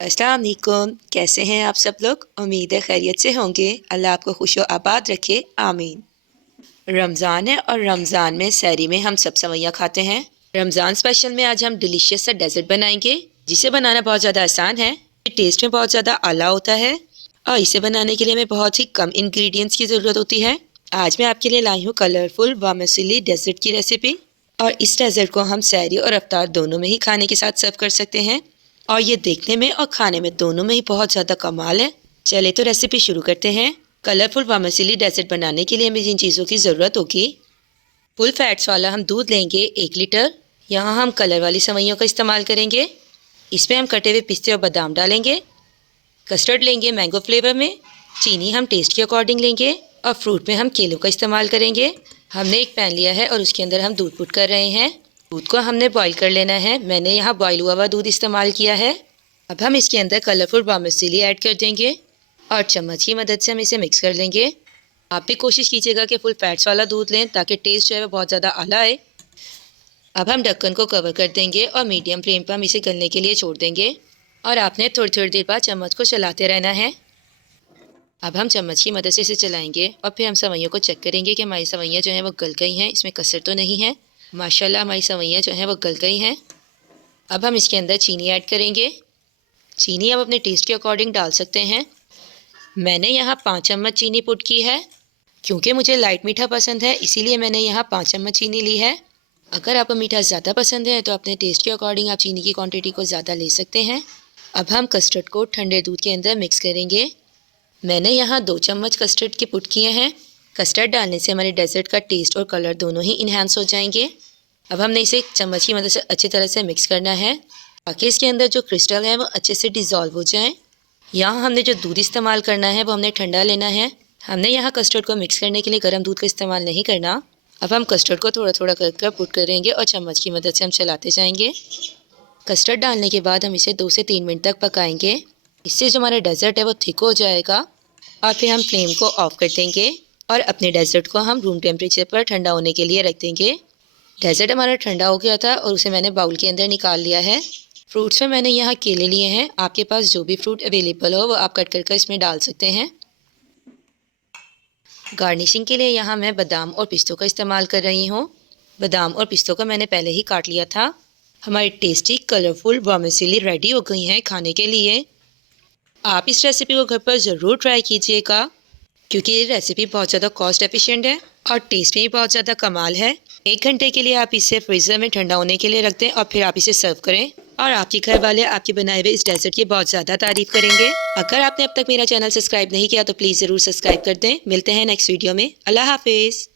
अस्सलाम वालेकुम। कैसे हैं आप सब लोग? उम्मीद है खैरियत से होंगे। अल्लाह आपको खुश आबाद रखे, आमीन। रमज़ान है और रमज़ान में सहरी में हम सब सवैयाँ खाते हैं। रमज़ान स्पेशल में आज हम डिलीशियस सा डेजर्ट बनाएंगे जिसे बनाना बहुत ज़्यादा आसान है। ये टेस्ट में बहुत ज़्यादा आला होता है और इसे बनाने के लिए हमें बहुत ही कम इंग्रेडिएंट्स की ज़रूरत होती है। आज मैं आपके लिए लाई हूँ कलरफुल वामसिली डेजर्ट की रेसिपी। और इस डेजर्ट को हम सहरी और अफ्तार दोनों में ही खाने के साथ सर्व कर सकते हैं और ये देखने में और खाने में दोनों में ही बहुत ज़्यादा कमाल है। चले तो रेसिपी शुरू करते हैं। कलरफुल वामसिली डेजर्ट बनाने के लिए हमें जिन चीज़ों की ज़रूरत होगी, फुल फैट्स वाला हम दूध लेंगे 1 लीटर। यहाँ हम कलर वाली सेवइयों का इस्तेमाल करेंगे। इसमें हम कटे हुए पिस्ते और बादाम डालेंगे। कस्टर्ड लेंगे मैंगो फ्लेवर में। चीनी हम टेस्ट के अकॉर्डिंग लेंगे और फ्रूट में हम केलों का इस्तेमाल करेंगे। हमने एक पैन लिया है और उसके अंदर हम दूध पुट कर रहे हैं। दूध को हमने बॉईल कर लेना है। मैंने यहाँ बॉईल हुआ दूध इस्तेमाल किया है। अब हम इसके अंदर कलरफुल वामसिली ऐड कर देंगे और चम्मच की मदद से हम इसे मिक्स कर लेंगे। आप भी कोशिश कीजिएगा कि फुल फैट्स वाला दूध लें ताकि टेस्ट जो है वो बहुत ज़्यादा आला आए। अब हम ढक्कन को कवर कर देंगे और मीडियम फ्लेम पर हम इसे गलने के लिए छोड़ देंगे और आपने थोड़ी थोड़ी देर बाद चम्मच को चलाते रहना है। अब हम चम्मच की मदद से इसे चलाएंगे और फिर हम सेवइयों को चेक करेंगे कि हमारी सेवइयाँ जो हैं वो गल गई हैं, इसमें कसर तो नहीं है। माशाल्लाह हमारी सेवइयाँ जो हैं वो गल गई हैं। अब हम इसके अंदर चीनी ऐड करेंगे। चीनी आप अपने टेस्ट के अकॉर्डिंग डाल सकते हैं। मैंने यहाँ 5 चम्मच चीनी पुट की है। क्योंकि मुझे लाइट मीठा पसंद है इसीलिए मैंने यहाँ 5 चम्मच चीनी ली है। अगर आपको मीठा ज़्यादा पसंद है तो अपने टेस्ट के अकॉर्डिंग आप चीनी की क्वांटिटी को ज़्यादा ले सकते हैं। अब हम कस्टर्ड को ठंडे दूध के अंदर मिक्स करेंगे। मैंने यहाँ 2 चम्मच कस्टर्ड के पुट किए हैं। कस्टर्ड डालने से हमारे डेजर्ट का टेस्ट और कलर दोनों ही इन्हांस हो जाएंगे। अब हमने इसे चम्मच की मदद से अच्छी तरह से मिक्स करना है ताकि इसके अंदर जो क्रिस्टल है वो अच्छे से डिज़ोल्व हो जाएं। यहाँ हमने जो दूध इस्तेमाल करना है वो हमने ठंडा लेना है। हमने यहाँ कस्टर्ड को मिक्स करने के लिए गर्म दूध का इस्तेमाल नहीं करना। अब हम कस्टर्ड को थोड़ा थोड़ा कर पुट करेंगे और चम्मच की मदद से हम चलाते जाएंगे। कस्टर्ड डालने के बाद हम इसे 2 से 3 मिनट तक पकाएंगे। इससे जो हमारा डेजर्ट है वो थिक हो जाएगा और फिर हम फ्लेम को ऑफ कर देंगे और अपने डेजर्ट को हम रूम टेम्परेचर पर ठंडा होने के लिए रख देंगे। डेजर्ट हमारा ठंडा हो गया था और उसे मैंने बाउल के अंदर निकाल लिया है। फ्रूट्स में मैंने यहाँ केले लिए हैं। आपके पास जो भी फ्रूट अवेलेबल हो वो आप कट कर इसमें डाल सकते हैं। गार्निशिंग के लिए यहाँ मैं बादाम और पिस्तों का इस्तेमाल कर रही हूँ। बादाम और पिस्तों का मैंने पहले ही काट लिया था। हमारी टेस्टी कलरफुल वामसिली रेडी हो गई हैं खाने के लिए। आप इस रेसिपी को घर पर ज़रूर ट्राई कीजिएगा क्योंकि ये रेसिपी बहुत ज़्यादा कॉस्ट एफिशिएंट है और टेस्ट में भी बहुत ज़्यादा कमाल है। 1 घंटे के लिए आप इसे फ्रीज़र में ठंडा होने के लिए रख दें और फिर आप इसे सर्व करें और आपके घर वाले आपके बनाए हुए इस डेजर्ट की बहुत ज़्यादा तारीफ़ करेंगे। अगर आपने अब तक मेरा चैनल सब्सक्राइब नहीं किया तो प्लीज़ ज़रूर सब्सक्राइब कर दें। मिलते हैं नेक्स्ट वीडियो में। अल्लाह हाफिज़।